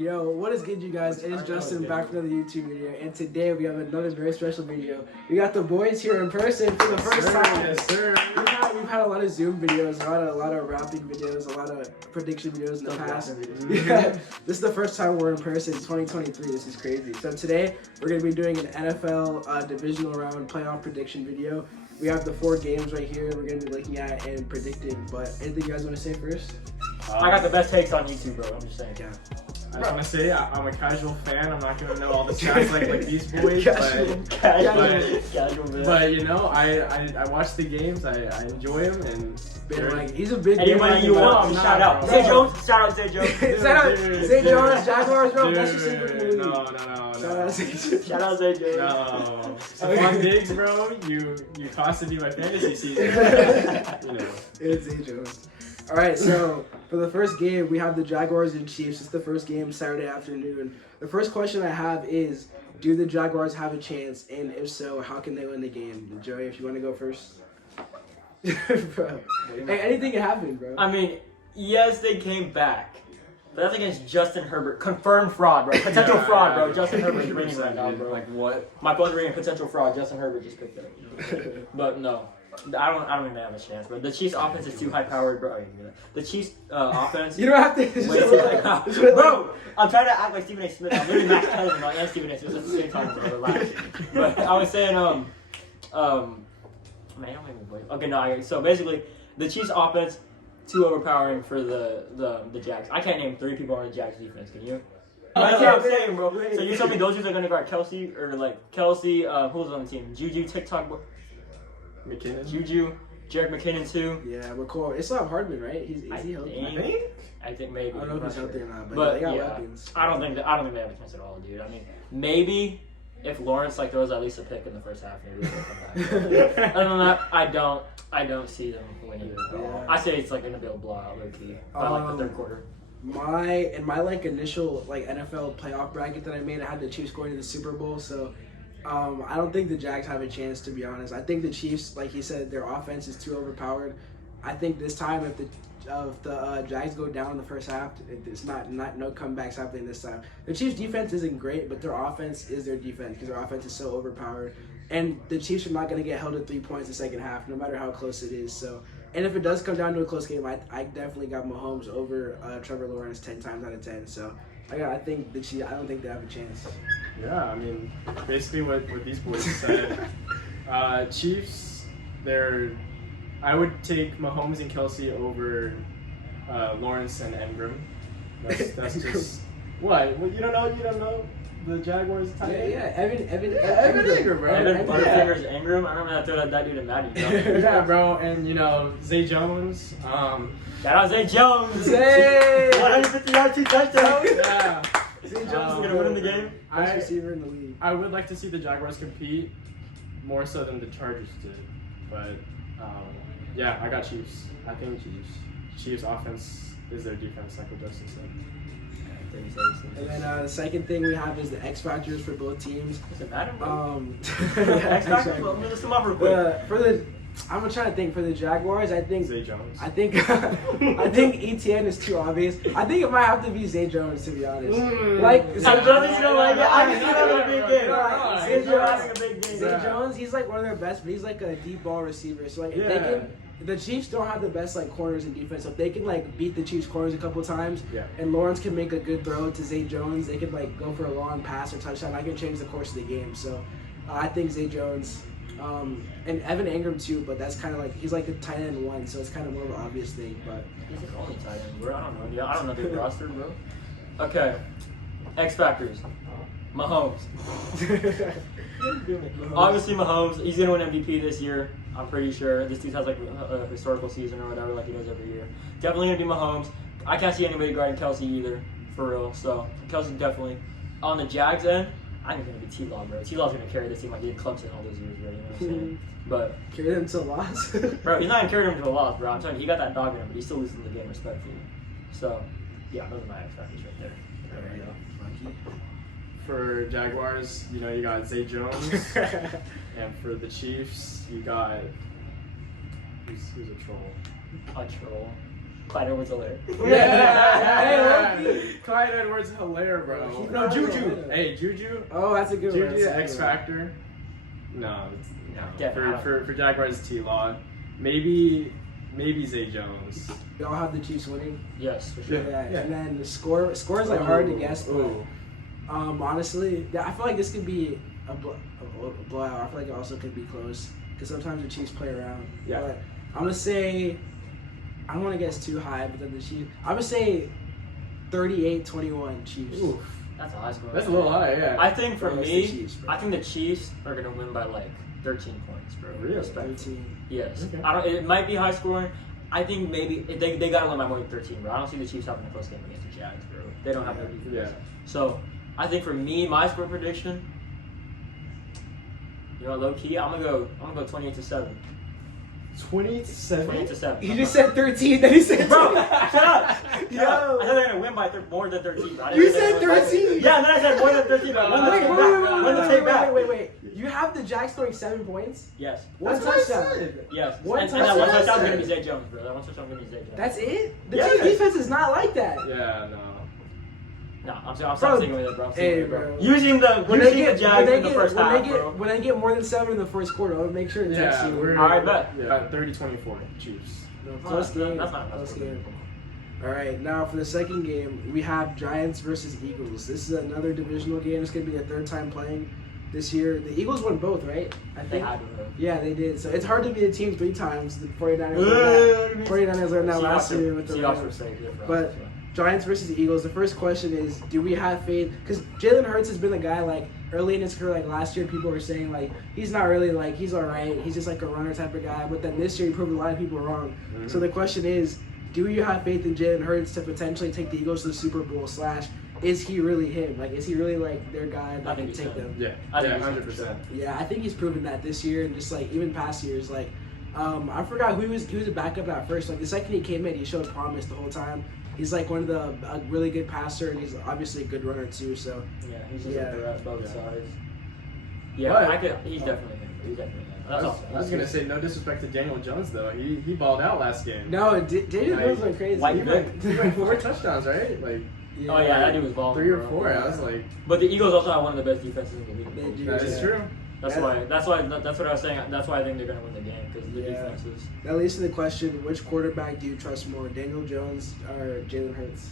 Yo, what is good, you guys? It's Justin back with another YouTube video, and today we have another very special video. We got the boys here in person for the first time. Yes, sir. We've had a lot of Zoom videos, a lot of rapping videos, a lot of prediction videos in the past. Yeah, this is the first time we're in person. 2023. This is crazy. So today we're gonna be doing an NFL divisional round playoff prediction video. We have the 4 games right here. We're gonna be looking at and predicting. But anything you guys want to say first? I got the best takes on YouTube, bro. I'm just saying. Yeah. I just want to say I'm a casual fan. I'm not gonna know all the stats like these boys, but you know I watch the games. I enjoy them and like he's a big. Anybody you want, shout out. Zay Jones, shout out Zay Jones. Shout out Zay Jones, Jaguars, bro. That's just super. No. Shout out Zay Jones. No. Stephon Diggs, bro. You costed me my fantasy season. You know. It's Zay Jones. All right, so for the first game, we have the Jaguars and Chiefs. It's the first game Saturday afternoon. The first question I have is, do the Jaguars have a chance? And if so, how can they win the game? Joey, if you want to go first. Bro. Hey, anything can happen, bro. I mean, yes, they came back. But that's against Justin Herbert. Confirmed fraud, bro. Potential fraud, bro. Justin Herbert is ringing right now, bro. Like what? My phone's ringing potential fraud. Justin Herbert just picked it. But no. I don't even have a chance, bro. The Chiefs' offense is too high-powered, bro. The Chiefs' offense. You don't have to. Bro, I'm trying to act like Stephen A. Smith. I'm literally Max Kellerman, and Stephen A. Smith at the same time, bro. Relax. But I was saying, man, don't make me wait. Okay, no. So basically, the Chiefs' offense too overpowering for the Jags. I can't name 3 people on the Jags defense. Can you? That's what I'm saying, bro. So you tell me those dudes are gonna guard Kelsey or like Kelsey? Who's on the team? Juju, TikTok. McKinnon. Juju, Jerick McKinnon too. Yeah, McCall. It's not Hardman, right? Is he healthy? I think maybe. I don't know if he's healthy or not, but they got yeah, weapons. I don't think they have a chance at all, dude. I mean, maybe if Lawrence throws at least a pick in the first half, maybe they'll come back. Other than that, I don't see them winning. Yeah. I say it's gonna be a blowout, low key, by the third quarter. In my initial NFL playoff bracket that I made, I had the Chiefs going to the Super Bowl, so. I don't think the Jags have a chance, to be honest. I think the Chiefs, like he said, their offense is too overpowered. I think this time, if the Jags go down in the first half, it's not no comebacks happening this time. The Chiefs' defense isn't great, but their offense is their defense because their offense is so overpowered. And the Chiefs are not going to get held at 3 points in the second half, no matter how close it is. So, and if it does come down to a close game, I definitely got Mahomes over Trevor Lawrence 10 times out of 10. So, I think the Chiefs. I don't think they have a chance. Yeah, I mean, basically what these boys said. Chiefs, I would take Mahomes and Kelsey over Lawrence and Ingram. That's just what? You don't know the Jaguars tight end? Yeah, Evan Ingram, bro. Evan Butterfingers Ingram. I remember that dude in Madden. Yeah, bro, and Zay Jones. Shout out Zay Jones. Zay. 150 yards, 2 touchdowns. Yeah. Zay Jones is gonna win in the game. Best receiver in the league. I would like to see the Jaguars compete more so than the Chargers did, but yeah, I got Chiefs. I think Chiefs offense is their defense, like what Justin said. And then the second thing we have is the X factors for both teams. Does it matter? X factors. Well, list them up real quick. I'm trying to think for the Jaguars. I think Zay Jones. I think ETN is too obvious. I think it might have to be Zay Jones, to be honest. Zay Jones, you don't like it. I can see that in a big game. Zay Jones having a big game. Zay Jones, he's one of their best, but he's a deep ball receiver. So if they can. The Chiefs don't have the best corners in defense, so if they can beat the Chiefs corners a couple times, and Lawrence can make a good throw to Zay Jones, they can go for a long pass or touchdown. I can change the course of the game. So I think Zay Jones, and Evan Ingram too, but that's kind of he's a tight end 1, so it's kind of more of an obvious thing. But he's his only tight end, bro. I don't know. Yeah, I don't know the roster, bro. Okay, X factors. Mahomes. Obviously, Mahomes. He's gonna win MVP this year. I'm pretty sure. This dude has a historical season or whatever, like he does every year. Definitely gonna be Mahomes. I can't see anybody guarding Kelsey either, for real. So Kelsey definitely. On the Jags end, I think it's gonna be T-Law, bro. T-Law's gonna carry this team like he did Clemson all those years, bro. You know what I'm saying? But carry them to a loss. Bro, he's not gonna carry them to a loss, bro. I'm telling you, he got that dog in him, but he's still losing the game respectfully. So, yeah, those are my X factors right there. There you go. For Jaguars, you got Zay Jones, and for the Chiefs, you got who's a troll? A troll. Clyde Edwards-Helaire. Yeah. Clyde Edwards-Helaire, bro. No, Juju. Hey, Juju. Oh, that's a good one. Juju, That's a good X one. Factor. No, Definitely. for Jaguars, T-Law. Maybe Zay Jones. We all have the Chiefs winning. Yes, for sure. Yeah. Yeah. And then the score is like hard to guess, but Ooh. honestly, I feel like this could be a blowout. I feel like it also could be close because sometimes the Chiefs play around. Yeah. But I'm gonna say I don't want to guess too high, but then the Chiefs. I'm gonna say 38-21 Chiefs. Ooh. That's a high score. That's a little high, yeah. I think for Bro, it's me, the Chiefs, bro. I think the Chiefs are gonna win by like 13 points, bro. Really? Respectfully. 13. Yes. Okay. I don't. It might be high scoring. I think maybe they gotta win by more than 13, bro. I don't see the Chiefs having a close game against the Jags, bro. They don't have their defense. Yeah. So I think for me, my score prediction. You know, low key, I'm gonna go 28-7. 27. 28-7. He just said 13, then he said Bro, 20. shut up! Yo. I said they're gonna win by more than 13, bro. I You didn't say said they're gonna win by 13. Yeah, and then I said more than 13, bro. Win the tape back. Win the tape back. Wait. You have the Jags scoring 7 points? Yes. One That's what I touchdown. said. Yes. One and that one touchdown. touchdown's gonna be Zay Jones, bro. That one touchdown's gonna be Zay Jones. That's it? The Yeah. Chiefs defense is not like that. Yeah, no. No, I'm Bro, sticking with it, bro. I'm sticking hey, with it, bro. bro. Using the Jags in the first half, when they get more than 7 in the first quarter, I'll make sure to text Yeah, you. we're Alright, bet. Yeah, 30-24 Chiefs. No, close game. That's not Close game. game. All right, now for the second game, we have Giants versus Eagles. This is another divisional game. It's gonna be their third time playing this year. The Eagles won both, right? I They think. had to, bro. Yeah, they did. So it's hard to beat a team 3 times. The 49ers learned that. 49ers learned that last year with the Seahawks were Rams. so good, bro. But Giants versus the Eagles. The first question is, do we have faith? Because Jalen Hurts has been a guy like early in his career, like last year, people were saying like he's not really like he's all right. He's just like a runner type of guy. But then this year, he proved a lot of people wrong. Mm-hmm. So the question is, do you have faith in Jalen Hurts to potentially take the Eagles to the Super Bowl? / is he really him? Like, is he really like their guy that can think take he's them? Yeah, I think 100%. Yeah, I think he's proven that this year and just like even past years. Like, I forgot who he was. He was a backup at first. Like the second he came in, he showed promise the whole time. He's like one of a really good passer, and he's obviously a good runner too. So yeah, he's just Yeah. up there at both Yeah. sides. Yeah, But- he's definitely him. He's definitely him. I That's was, awesome. I was gonna say no disrespect to Daniel Jones though. He balled out last game. no, Daniel Like, Jones went crazy. White He went 4 touchdowns, right? Like Oh yeah, that dude was balling. 3 or bro. 4. I was like, But the Eagles also have one of the best defenses in the They league. do. that is Yeah. true. That's what I was saying. That's why I think they're gonna win the game because the Yeah. defenses. That leads to the question: which quarterback do you trust more, Daniel Jones or Jalen Hurts?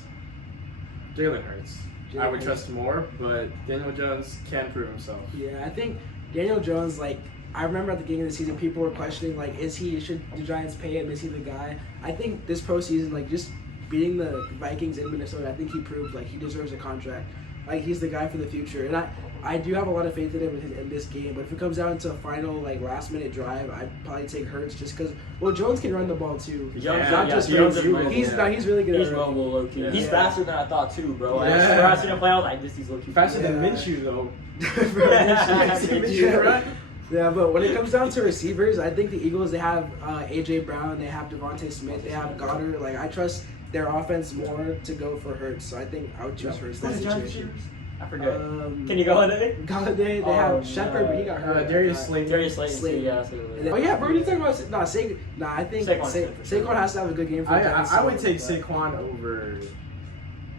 Jalen Hurts. Jalen I would Hurts. trust more, but Daniel Jones can prove himself. Yeah, I think Daniel Jones, like, I remember at the beginning of the season, people were questioning, like, should the Giants pay him? Is he the guy? I think this postseason, like, just beating the Vikings in Minnesota, I think he proved, like, he deserves a contract. Like, he's the guy for the future. And I do have a lot of faith in him in this game, but if it comes down to a final, like, last-minute drive, I'd probably take Hurts just because, well, Jones can run the ball, too. Yeah, Not just Jones Hurts. is mobile, He's yeah. really good He's at running. mobile, low key. Yeah. He's Yeah. faster than I thought too, bro. I Yeah. swear I seen him play. I was like, this is low key Faster than Yeah. Minshew though. Minshew, right? Yeah, but when it comes down to receivers, I think the Eagles, they have A.J. Brown, they have Devontae Smith, they have Goddard. Like, I trust their offense more to go for Hurts, so I think I would choose Hurts. Who's That the Giants situation. receivers? I forget. Can Can you go on there? Galladay, they Oh, have no. Shepard, but he got hurt. Darius Slayton. Darius Slayton. Slayton. Yeah. And then- oh yeah, bro, what are you talking about? I think Saquon's good for sure. Saquon has to have a good game for the Giants. I would take but- Saquon over.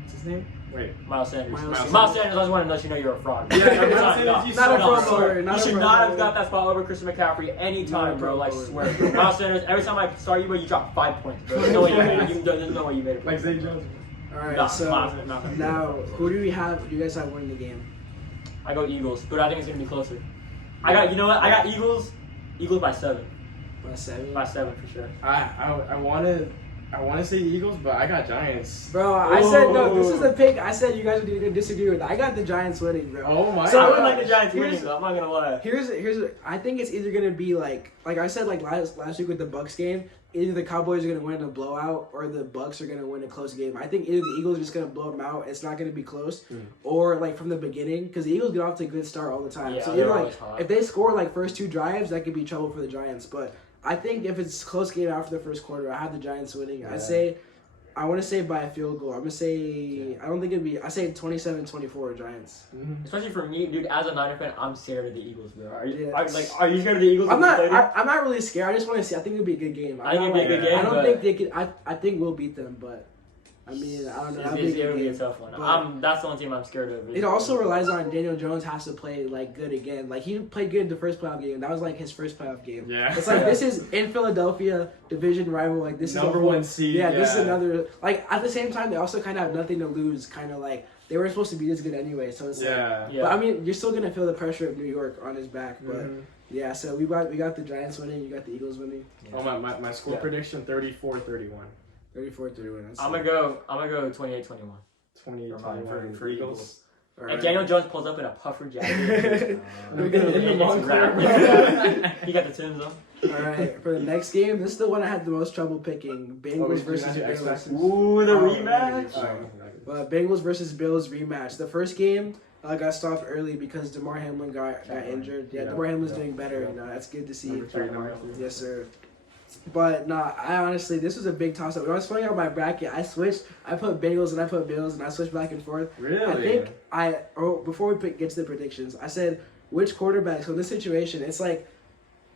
What's his name? Wait. Miles Sanders. Miles Miles Sanders. Sanders. I just want to let you know you're a fraud. Yeah, Every Miles time, Sanders, no. you Not a suck. Pro I swear. Bowler, not You a should Pro not have Bowler. got that spot over Christian McCaffrey any Not a time, Pro bro. I Bowler. swear. Miles Sanders. Every time I saw you, bro, you dropped 5 points, bro. There's no way you made it. There's no way you made it. Like Zay Jones. All right, No, so Miles Sanders, not gonna be now close. who do we have? Do you guys have winning the game? I go Eagles, but I think it's gonna be closer. I got. You know what? I got Eagles. Eagles by 7. By 7. By 7 for sure. I want to say Eagles, but I got Giants. Bro, I said no. This is the pick. I said you guys are going to disagree with. I got the Giants winning, bro. Oh my So I god. would like the Giants Here's- winning, though. I'm not gonna lie. Here's. I think it's either gonna be like I said like last week with the Bucks game. Either the Cowboys are gonna win a blowout or the Bucks are gonna win a close game. I think either the Eagles are just gonna blow them out. It's not gonna be close, or like from the beginning because the Eagles get off to a good start all the time. Yeah, so they're either like always hot. if they score like first 2 drives, that could be trouble for the Giants. But I think if it's a close game after the first quarter, I have the Giants winning. Yeah. I say I want to say by a field goal. I'm gonna say I don't think it'd be. I say 27-24 Giants. Especially for me, dude. As a Niner fan, I'm scared of the Eagles, bro. Are you Yeah. are you scared of the Eagles? I'm not. I'm not really scared. I just want to see. I think it'll be a good game. I think it'll be a good game. I don't think they could. I think we'll beat them, but I mean, I don't know. That'll be a It'll good be a game. tough one. But That's the only team I'm scared of. it also relies on Daniel Jones has to play like good again. Like he played good in the first playoff game. That was like his first playoff game. Yeah. It's like this is in Philadelphia, division rival. Like this number is a whole, one seed. Yeah, this is another. Like at the same time, they also kind of have nothing to lose. Kind of like they were supposed to be this good anyway. So it's like, but I mean, you're still gonna feel the pressure of New York on his back. But yeah, so we got the Giants winning. You got the Eagles winning. Yeah. Oh my score prediction 34-31. 34-31. I'm gonna go 28-21. 28-21 for Eagles. Right. And Daniel Jones pulls up in a puffer jacket. In the Montclair, He got the Timbs on. All right, for the next game, this is the one I had the most trouble picking. Bengals versus Bills. Ooh, the rematch. Bengals versus Bills rematch. The first game got stopped early because DeMar Hamlin got injured. Yeah, DeMar Hamlin's doing better, and that's good to see. Number three. Yes, sir. But nah, I honestly, this was a big toss-up. When I was filling out my bracket, I switched. I put Bengals and I put Bills, and I switched back and forth. Really? I think before we get to the predictions, I said which quarterback. So in this situation, it's like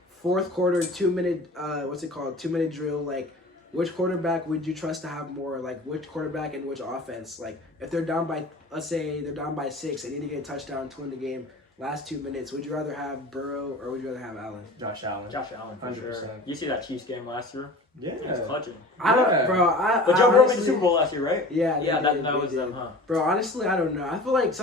fourth quarter, 2 minute, 2 minute drill. Like, which quarterback would you trust to have more? Like, which quarterback and which offense? Like, if they're down by, let's say they're down by 6, they need to get a touchdown to win the game. Last 2 minutes, would you rather have Burrow or would you rather have Allen? Josh Allen, for 100%. sure. You see that Chiefs game last year? Yeah. He was clutching. I don't, bro. But Joe Burrow made the Super Bowl last year, right? Yeah, that was them, huh? Bro, honestly, I don't know. I feel like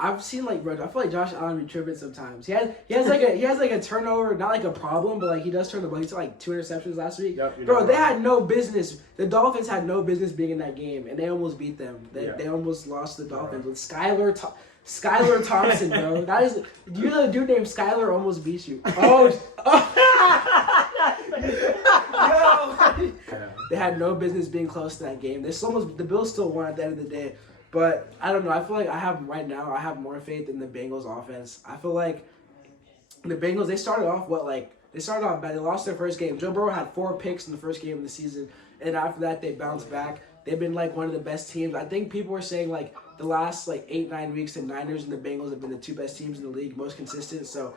I've seen I feel like Josh Allen be tripping sometimes. He has like a turnover, not like a problem, but like he does turn the ball. He took like 2 interceptions last week. Yep, bro, they had no business. The Dolphins had no business being in that game, and they almost beat them. They almost lost the Dolphins with Skylar Thompson, bro. That is, you know, the dude named Skylar almost beat you. They had no business being close to that game. The Bills still won at the end of the day. But I don't know. I feel like I have more faith in the Bengals offense. I feel like the Bengals, they started off bad. They lost their first game. Joe Burrow had 4 picks in the first game of the season, and after that they bounced back. They've been like one of the best teams. I think people were saying like the last 8-9 weeks, the Niners and the Bengals have been the 2 best teams in the league, most consistent. So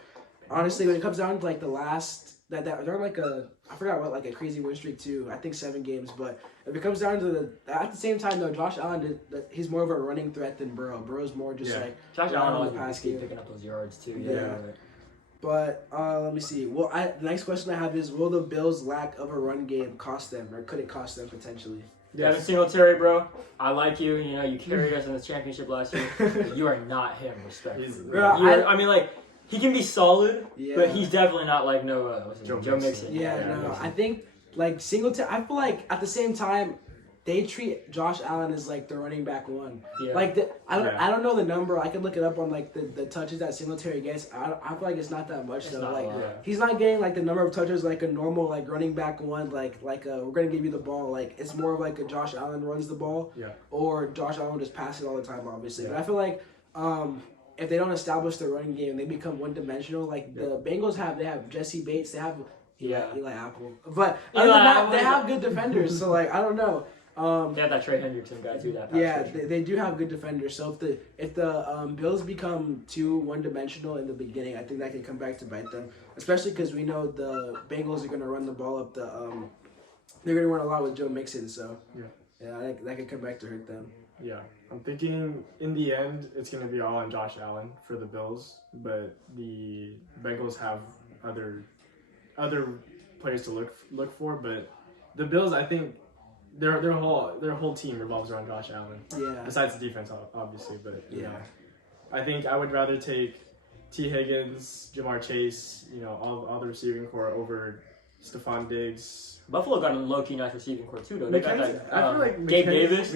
honestly, when it comes down to like the last that they're like I forgot what, like a crazy win streak too. I think 7 games. But if it comes down to at the same time though, Josh Allen he's more of a running threat than Burrow. Burrow's more just like Josh Allen on always the pass game, picking up those yards too. Yeah. But let me see. Well, the next question I have is: will the Bills' lack of a run game cost them, or could it cost them potentially? Devin Singletary, bro. I like you. You know, you carried us in the championship last year. But you are not him, respectfully. I mean, like, he can be solid, but he's definitely not like Joe Mixon. Yeah, I think like Singletary. I feel like at the same time, they treat Josh Allen as like the running back one. Yeah. Like I don't know the number. I could look it up on like the touches that Singletary gets. I feel like it's not that much though. He's not getting like the number of touches like a normal like running back one. Like we're gonna give you the ball. Like it's more of like a Josh Allen runs the ball. Yeah. Or Josh Allen just pass it all the time, obviously. Yeah. But I feel like if they don't establish their running game, they become one dimensional. Like the Bengals they have Jesse Bates. They have Eli Apple. But other than that, they have good defenders. So like I don't know. They have that Trey Hendrickson guy too. They do have good defenders. So if the Bills become too one-dimensional in the beginning, I think that can come back to bite them. Especially because we know the Bengals are going to run the ball up they're going to run a lot with Joe Mixon. So that could come back to hurt them. Yeah, I'm thinking in the end it's going to be all on Josh Allen for the Bills, but the Bengals have other players to look for. But the Bills, I think. Their whole team revolves around Josh Allen. Yeah. Besides the defense, obviously, but you know, I think I would rather take T. Higgins, Jamar Chase, all the receiving core over Stephon Diggs. Buffalo got a low-key nice receiving core too, though. They got that. I feel like Gabe Davis,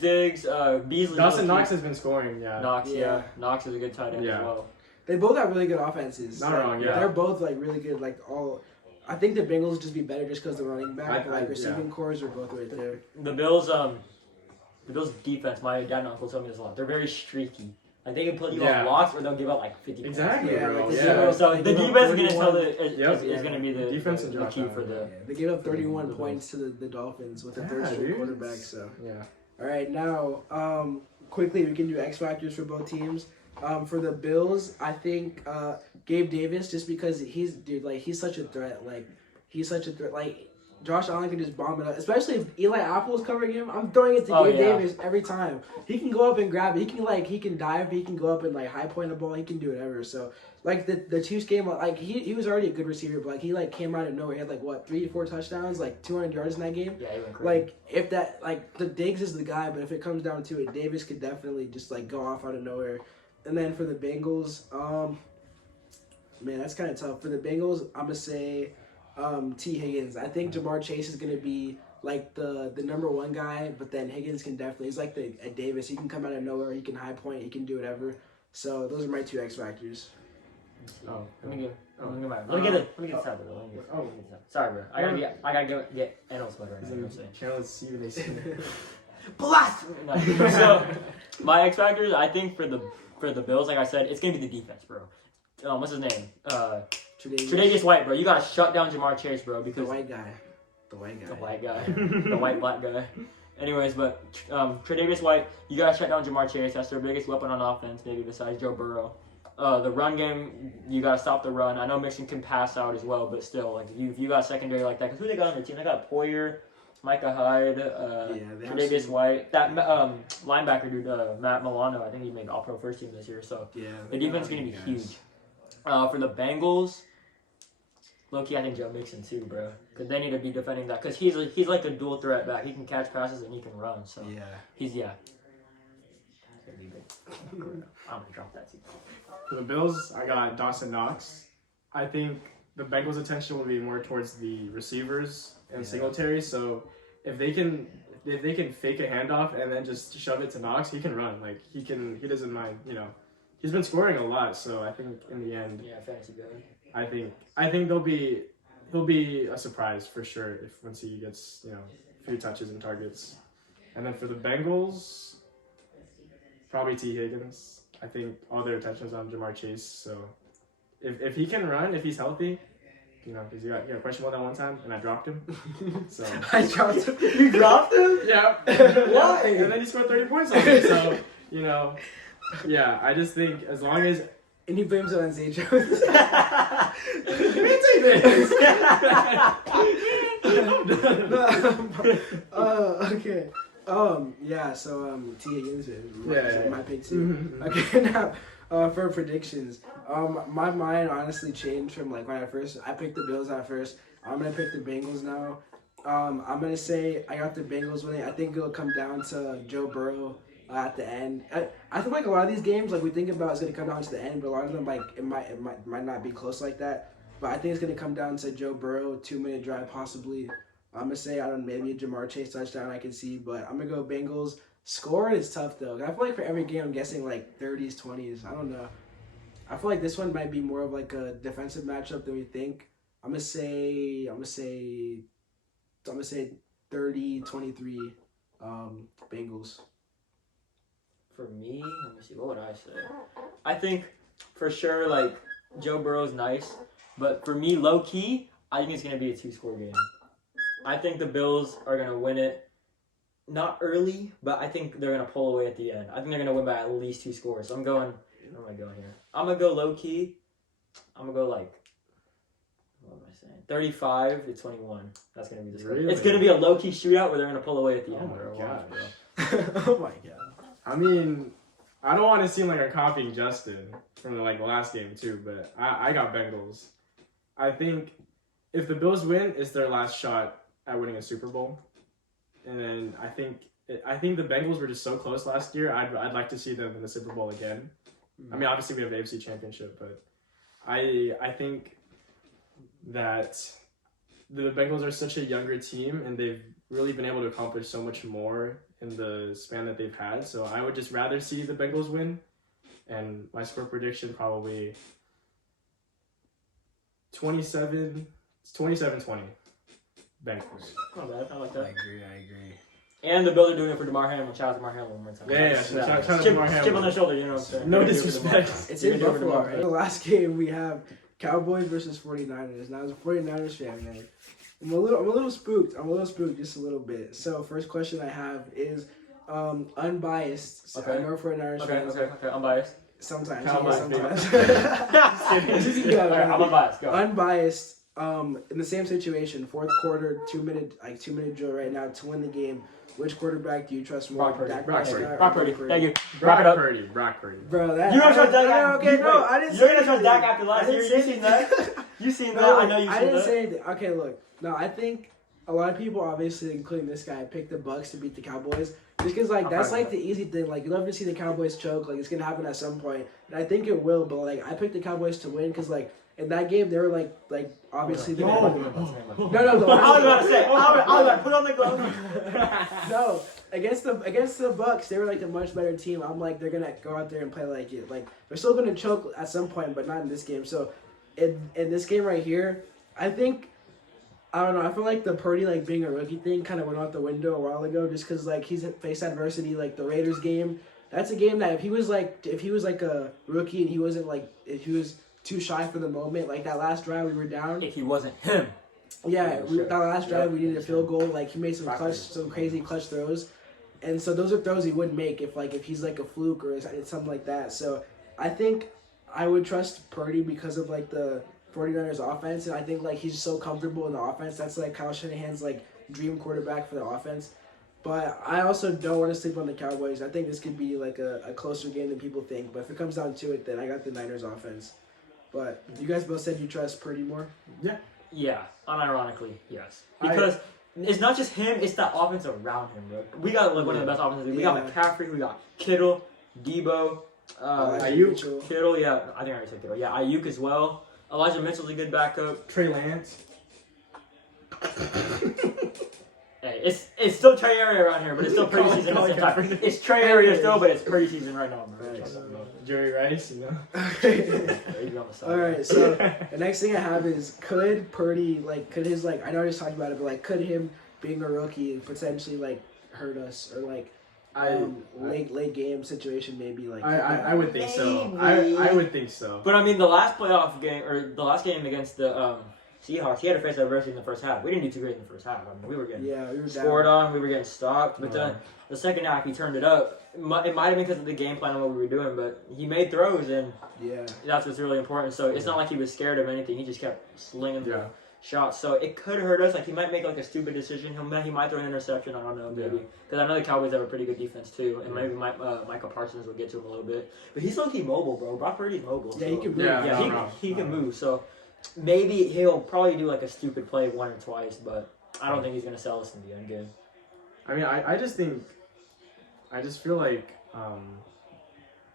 Diggs, Beasley. Dawson Knox has been scoring. Yeah. Knox is a good tight end as well. They both have really good offenses. Not wrong. Yeah. They're both like really good. Like all. I think the Bengals would just be better just because the running back, receiving cores are both right there. The Bills defense. My dad and uncle told me this a lot. They're very streaky. Like they can put you Yeah. on blocks, or they'll give up like 50 points. Exactly, Yeah, bro. like Yeah. the So the They give up defense is going to tell 31. is going to be the Defense and the drop key down, for the. They gave up 31 the points to the Dolphins with a Yeah, third string dude. quarterback. So, Yeah. all right, now quickly we can do X factors for both teams. For the Bills, I think Gabe Davis, just because he's such a threat. Like Josh Allen can just bomb it up, especially if Eli Apple's covering him. I'm throwing it to Gabe Davis every time. He can go up and grab it. He can dive. He can go up and like high point the ball. He can do whatever. So like the Chiefs game, like he was already a good receiver, but like he like came out of nowhere. He had like what 3-4 touchdowns, like 200 yards in that game. Yeah, he went crazy. Like if that like the Diggs is the guy, but if it comes down to it, Davis could definitely just like go off out of nowhere. And then for the Bengals, man, that's kind of tough. For the Bengals, I'm gonna say T. Higgins. I think Jamar Chase is gonna be like the number one guy, but then Higgins can definitely. He's like a Davis. He can come out of nowhere. He can high point. He can do whatever. So those are my 2 X factors. Oh. Let me get. Let me get the tab, bro. Oh. Sorry, bro. I gotta get Annals sweater right now. You know what I'm saying? Can't see what they see. Blast! So my X factors, I think for the Bills, like I said, it's gonna be the defense, bro. What's his name? Tre'Davious White, bro. You gotta shut down Jamar Chase, bro, because The white guy. The white black guy. Anyways, but Tre'Davious White, you gotta shut down Jamar Chase. That's their biggest weapon on offense, maybe besides Joe Burrow. The run game, you gotta stop the run. I know Mixon can pass out as well, but still, like if you got secondary like that, because who they got on their team? They got Poyer, Micah Hyde, Tre'Davious White, that linebacker dude, Matt Milano. I think he made All-Pro first team this year. So the defense is gonna be huge. For the Bengals, low-key, I think Joe Mixon too, bro, because they need to be defending that, because he's like a dual threat back. He can catch passes and he can run. So he's It's gonna be big. I'm gonna drop that too. For the Bills, I got Dawson Knox. I think the Bengals' attention will be more towards the receivers and Singletary. So if they can fake a handoff and then just shove it to Knox, he can run. Like he doesn't mind. You know, he's been scoring a lot. So I think in the end, fantasy good. I think he'll be a surprise for sure once he gets a few touches and targets. And then for the Bengals, probably T. Higgins. I think all their attention is on Jamar Chase. So if he can run, if he's healthy, because he got questionable that one time and I dropped him. So I dropped him. You dropped him? Yeah. Why? And then he scored 30 points on me. So I just think as long as. And he blames it on Zay Jones. Okay. T. Higgins is my pick too. Mm-hmm. Okay, now for predictions, my mind honestly changed from like when I picked the Bills at first. I'm gonna pick the Bengals now. I'm gonna say I got the Bengals winning. I think it'll come down to Joe Burrow at the end. I feel like a lot of these games, like we think about, is gonna come down to the end, but a lot of them, like it might not be close like that. But I think it's gonna come down to Joe Burrow, 2-minute drive possibly. I'm gonna say maybe a Jamar Chase touchdown I can see, but I'm gonna go Bengals. Score is tough though. I feel like for every game I'm guessing like 30s, 20s. I don't know. I feel like this one might be more of like a defensive matchup than we think. I'm gonna say 30-23 Bengals. For me, let me see. What would I say? I think for sure, like Joe Burrow's nice, but for me, low key, I think it's gonna be a 2-score game. I think the Bills are gonna win it. Not early, but I think they're gonna pull away at the end. I think they're gonna win by at least 2 scores. So I'm going. Where am I going here? I'm gonna go low key. I'm gonna go like. What am I saying? 35-21. That's gonna be the score. Really? It's gonna be a low key shootout where they're gonna pull away at the end, bro. Oh my Watch, gosh. bro. Oh my god. I mean, I don't want to seem like I'm copying Justin from the last game too, but I got Bengals. I think if the Bills win, it's their last shot at winning a Super Bowl, and then I think the Bengals were just so close last year. I'd like to see them in the Super Bowl again. I mean, obviously we have the AFC Championship, but I think that the Bengals are such a younger team, and they've really been able to accomplish so much more in the span that they've had. So I would just rather see the Bengals win. And my score prediction probably 27-20 Bengals. Not bad. I like I that. agree. And the Bills are doing it for DeMar Hamlin. Shout out to DeMar Hamlin one more time. Yeah. Shout out to Chip, DeMar Hamlin. chip on the shoulder, you know what I'm saying? No disrespect. It's You're in gonna do it for Buffalo. DeMar. Right? The last game we have Cowboys versus 49ers. Now, as a 49ers fan, man, I'm a little spooked. Just a little bit. So, first question I have is unbiased. Okay. I know 49ers fans. Okay. Unbiased. Sometimes. Cowboys, sometimes. All right, I'm unbiased. Go. Unbiased. In the same situation, fourth quarter, 2 minute drill right now to win the game. Which quarterback do you trust more? Brock Purdy. Dak Brock Prescott or Brock Purdy. Thank you. Wrap Brock it up. Purdy. Brock Purdy. Bro, that You don't trust Dak? I didn't say You're gonna trust anything. Dak after last I year. didn't You say seen that? anything. You seen that? No, I know you I seen didn't that. say anything. Okay, look. No, I think a lot of people, obviously, including this guy, picked the Bucks to beat the Cowboys. Just because, like, that's like the easy thing. Like, you love to see the Cowboys choke. Like, it's gonna happen at some point, and I think it will. But like, I picked the Cowboys to win because, like, in that game, they were like obviously the No, no. I was about to say. I was about to put on the gloves. No, against the Bucks, they were like a much better team. I'm like, they're gonna go out there and play like it. Like, they're still gonna choke at some point, but not in this game. So, in this game right here, I think, I don't know. I feel like the Purdy like being a rookie thing kind of went out the window a while ago, just because like he's faced adversity. Like the Raiders game, that's a game that if he was like a rookie and he wasn't like if he was too shy for the moment, like that last drive we were down. If he wasn't him. Yeah, Sure. that last drive Yep. we needed a field goal. Like he made some crazy clutch throws, and so those are throws he wouldn't make if he's like a fluke or something like that. So I think I would trust Purdy because of like the 49ers offense, and I think like he's so comfortable in the offense. That's like Kyle Shanahan's like dream quarterback for the offense. But I also don't want to sleep on the Cowboys. I think this could be like a closer game than people think. But if it comes down to it, then I got the Niners offense. But you guys both said you trust Purdy more? Yeah, unironically, yes. Because it's not just him; it's that offense around him, bro. We got like one of the best offenses. We got McCaffrey, we got Kittle, Debo, Ayuk. Kittle. Yeah, I think I already said Kittle. Yeah, Ayuk as well. Elijah Mitchell's a good backup. Trey Lance. Hey, it's still Trey area around here, but it's still Purdy season at the same time. It's Trey area still, but it's Purdy season right now, bro. Jerry Rice, you know. All right, so the next thing I have is could Purdy could his I know I just talked about it, but could him being a rookie potentially hurt us or late game situation maybe I would think so. I would think so. But I mean, the last playoff game or the last game against the Seahawks, he had to face adversity in the first half. We didn't do too great in the first half. I mean, we were getting scored on, we were getting stopped. But then the second half, he turned it up. It might have been because of the game plan and what we were doing, but he made throws, and that's what's really important. So it's not like he was scared of anything. He just kept slinging the shots. So it could hurt us. He might make a stupid decision. He might throw an interception. I don't know, maybe. Because I know the Cowboys have a pretty good defense, too. And maybe Michael Parsons will get to him a little bit. But he's low-key mobile, bro. Brock Purdy's mobile. Yeah, he can move. He can move. So maybe he'll probably do a stupid play one or twice, but I don't think he's going to sell us in the end game. I mean, I just feel like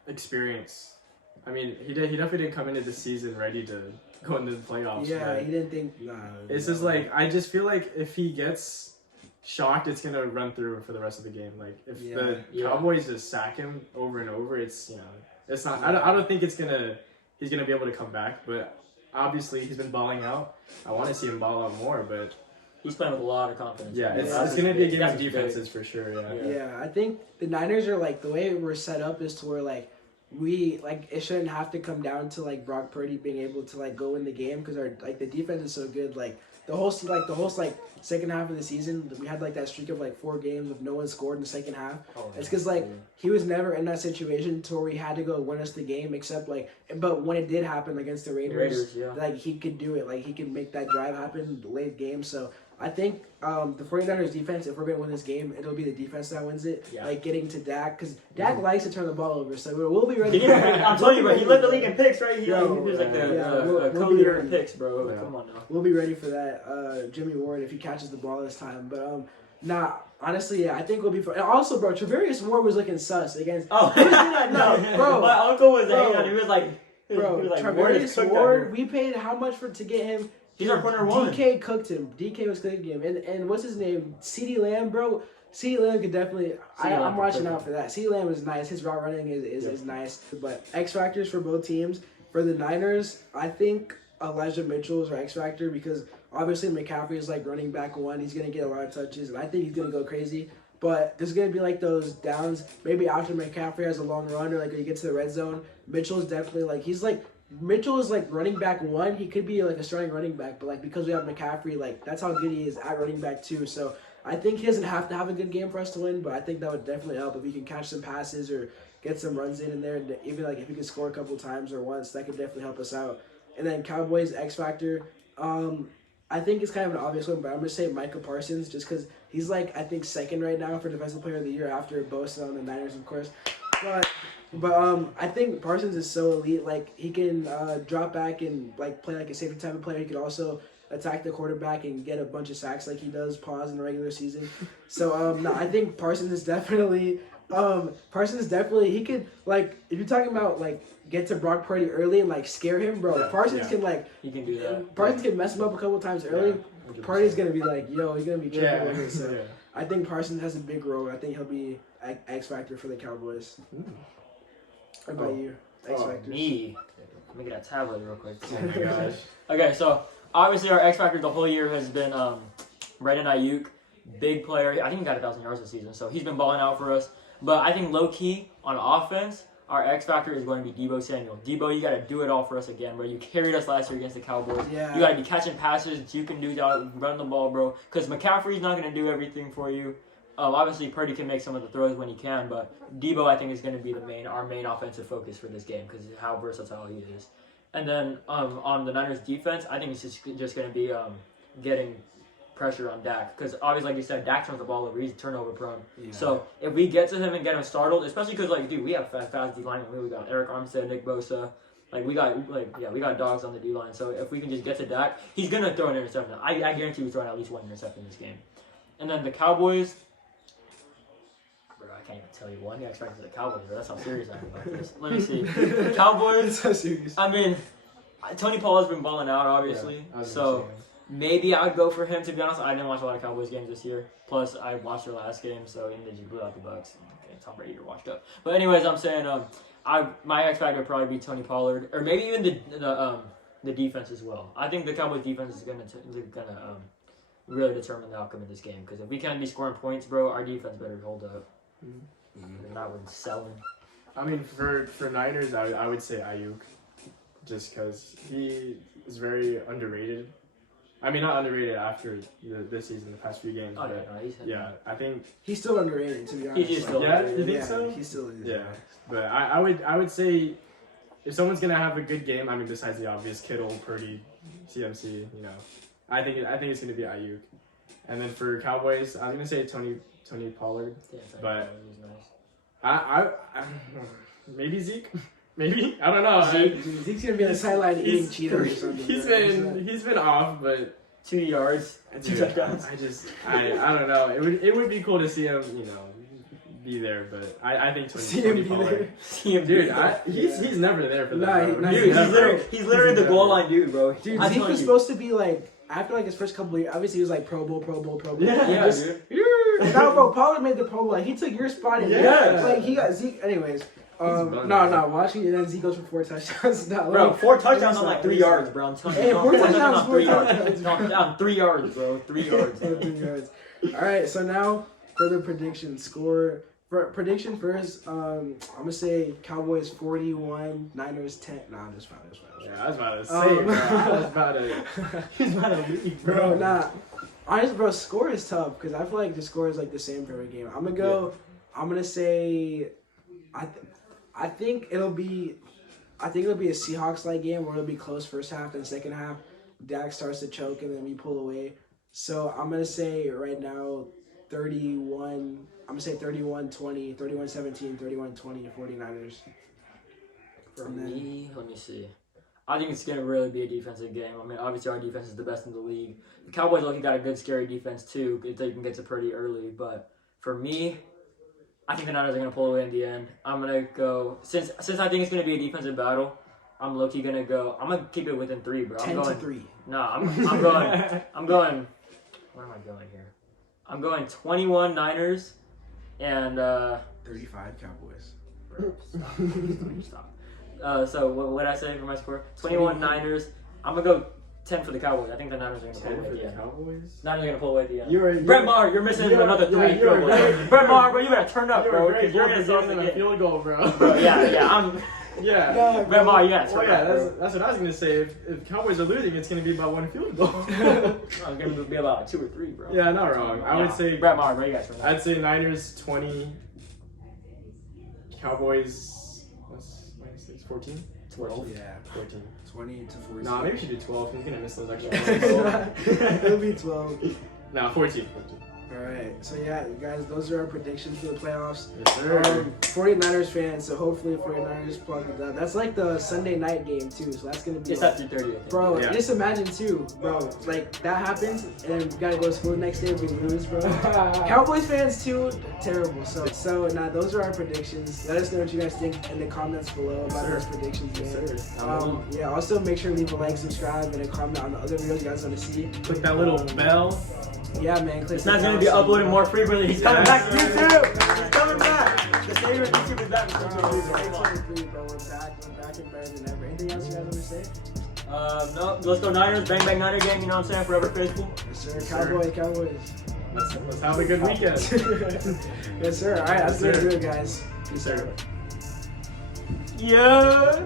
experience. I mean, he definitely didn't come into the season ready to go into the playoffs. Yeah, right? he didn't think. It's just I just feel like if he gets shocked, it's gonna run through for the rest of the game. If the Cowboys just sack him over and over, it's it's not. I don't think he's gonna be able to come back. But obviously, he's been balling out. I want to see him ball out more, but. He's playing with a lot of confidence. Yeah, it's going to be a game of defenses for sure, Yeah, I think the Niners are the way we're set up is to where we it shouldn't have to come down to Brock Purdy being able to go in the game because our the defense is so good. The whole second half of the season we had that streak of 4 games with no one scored in the second half. It's because he was never in that situation to where we had to go win us the game except but when it did happen against the Raiders he could do it. He could make that drive happen late game. So I think the 49ers defense, if we're going to win this game, it'll be the defense that wins it. Getting to Dak, because Dak likes to turn the ball over, so we'll be ready. I'm telling you, bro, he led the league in picks, right? He was the co-leader in picks, bro. Come on now. We'll be ready for that. Jimmy Ward, if he catches the ball this time. But, honestly, I think we'll be fine. And also, bro, Travarius Ward was looking sus against... Oh, no, bro. My uncle was hating on him. He was like... Travarius Ward, we paid how much to get him... He's our corner one. DK cooked him. DK was cooking him. And what's his name? CeeDee Lamb, bro. CeeDee Lamb could definitely... I'm watching out for that. CeeDee Lamb is nice. His route running is nice. But X factors for both teams. For the Niners, I think Elijah Mitchell is our X factor because obviously McCaffrey is running back one. He's going to get a lot of touches. And I think he's going to go crazy. But there's gonna be like those downs. Maybe after McCaffrey has a long run, or like when you get to the red zone, Mitchell is definitely like Mitchell is like running back one. He could be like a starting running back, but like because we have McCaffrey, like that's how good he is at running back too. So I think he doesn't have to have a good game for us to win, but I think that would definitely help if he can catch some passes or get some runs in there. And even like if he could score a couple times or once, that could definitely help us out. And then Cowboys X Factor. I think it's kind of an obvious one, but I'm gonna say Micah Parsons just because he's like I think second right now for Defensive Player of the Year after Bosa on the Niners, of course. But I think Parsons is so elite. Like he can drop back and like play like a safety type of player. He could also attack the quarterback and get a bunch of sacks like he does pause in the regular season. So no, I think Parsons is definitely he could like if you're talking about like get to Brock Purdy early and like scare him, bro. Yeah, Parsons can like He can do that. Parsons can mess him up a couple times early. Yeah, Purdy's gonna be like, yo, he's gonna be tripping with it. So yeah. I think Parsons has a big role. I think he'll be X Factor for the Cowboys. What about you? X Factor. Me. Let me get that tablet real quick. Oh my gosh. Okay, so obviously our X Factor the whole year has been Brandon Ayuk, big player. I think he got 1,000 yards this season, so he's been balling out for us. But I think low key on offense, our X Factor is going to be Deebo Samuel. Deebo, you got to do it all for us again, bro. You carried us last year against the Cowboys. Yeah. You got to be catching passes. You can do that, run the ball, bro. Because McCaffrey's not going to do everything for you. Obviously, Purdy can make some of the throws when he can, but Deebo, I think, is going to be our main offensive focus for this game because how versatile he is. And then on the Niners defense, I think it's just going to be getting pressure on Dak because obviously, like you said, Dak turns the ball over. He's turnover prone. Yeah. So if we get to him and get him startled, especially because like, dude, we have fast D line. We got Eric Armstead, Nick Bosa. Like we got dogs on the D line. So if we can just get to Dak, he's gonna throw an interception. I guarantee he's throwing at least one interception in this game. And then the Cowboys. Bro, I can't even tell you one. I expected the Cowboys, bro. That's how serious I am about this. Let me see. The Cowboys. So serious. I mean, Tony Paul has been balling out, obviously. Yeah, so maybe I would go for him. To be honest, I didn't watch a lot of Cowboys games this year. Plus, I watched their last game, so and they just blew out the Bucks. Okay, Tom Brady, you're washed up. But anyways, I'm saying my X factor would probably be Tony Pollard, or maybe even the defense as well. I think the Cowboys defense is gonna really determine the outcome of this game because if we can't be scoring points, bro, our defense better hold up. They're not really selling. I mean, for Niners, I would say Ayuk, just because he is very underrated. I mean, not underrated after this season, the past few games. Oh, but yeah, I think he's still underrated, to be honest. He's still yeah, underrated. you think so? He still is. Yeah, but I would say if someone's gonna have a good game, I mean, besides the obvious Kittle, Purdy, CMC, you know, I think it's gonna be Ayuk, and then for Cowboys, I was gonna say Tony Pollard, Yeah, but he's nice. I maybe Zeke. Maybe I don't know. Zeke's gonna be on the sideline eating Cheetos or something. He's been off, but 2 yards, 2 touchdowns. I don't know. It would be cool to see him, you know, be there, but I think Tony Pollard. See him, dude. He's never there for that. He's literally the goal line dude, bro. Dude, Zeke was supposed to be like after like his first couple of years. Obviously, he was like Pro Bowl. Yeah, dude. No, bro, Pollard made the Pro Bowl. Like he took your spot. Like he got Zeke. Anyways. No, watching it, then Zeke goes for 4 touchdowns. No, bro, 4 touchdowns on like 3 yards, bro. I'm telling you. Hey, 4 touchdowns on 3 yards. On 3 yards, bro. 3 yards. 3 yards. All right, so now for the prediction score. For prediction first, I'm gonna say Cowboys 41, Niners 10. Nah, I'm just fine. Yeah, I was about to say, bro. I was about to. He's about to leave, bro. Nah, honestly, bro, score is tough because I feel like the score is like the same for every game. I'm gonna go. Yeah. I'm gonna say. I think it'll be a Seahawks-like game where it'll be close first half and second half. Dak starts to choke and then we pull away. So I'm gonna say right now 31. I'm gonna say 31-20, 31-17, 31-20 49ers. For me, let me see. I think it's gonna really be a defensive game. I mean, obviously our defense is the best in the league. The Cowboys looking got a good scary defense too if they can get to Purdy early. But for me, I think the Niners are going to pull away in the end. I'm going to go, since I think it's going to be a defensive battle, I'm low-key going to go, I'm going to keep it within 3, bro. 10-3. No, I'm going, where am I going here? I'm going 21 Niners and 35 Cowboys. Bro, stop. So what did I say for my score? 21 Niners. I'm going to go 10 for the Cowboys. I think the Niners are going to pull 10 away for at the the end. Cowboys. Niners are going to pull away at the end. You're Brett Maher, you're missing another 3 you're field goals. right. Brett Maher, bro, you better turn up, You're bro, great. because you're going to You're see gonna us a again. field goal, bro. Bro, yeah, Yeah. Brett Maher, you got to Well, turn yeah, up, bro. that's what I was gonna say. If Cowboys are losing, it's gonna be about 1 field goal. It's going to be about 2 or 3, bro. Yeah, not wrong. I would say Brett Maher, bro, you got to turn up. I'd say Niners 20, Cowboys what's 14? 12. Yeah, 14. 20 to 14. Nah, maybe we should do 12. He's gonna miss those extra points. It'll be 12. Nah, 14. All right. So yeah, guys, those are our predictions for the playoffs. Yes, sir. 49ers fans, so hopefully 49ers plug it up. That's like the Sunday night game too, so that's gonna be It's like, at 3:30, I think. bro, Yeah. just imagine too, bro, like that happens and we gotta go to school the next day if we lose, bro. Cowboys fans too, terrible. So now those are our predictions. Let us know what you guys think in the comments below about those predictions, man. Yes, sir. Yeah, also make sure to leave a like, subscribe, and a comment on the other videos you guys want to see. Click that little bell. Yeah, man. Click It's not going to be uploaded more frequently. He's coming back to Yes, YouTube. He's coming back. The savior of YouTube is back. Bro, we're back and better than ever. Anything else you guys want to say? No, let's go Niners. Bang, bang, Niner gang. You know what I'm saying? Forever faithful. Yes, sir. Yes, sir. Cowboys. Let's have a good weekend. Yes, sir. All right, that's Yes, gonna sir. do it, guys. Peace Yes, sir. out. Yeah.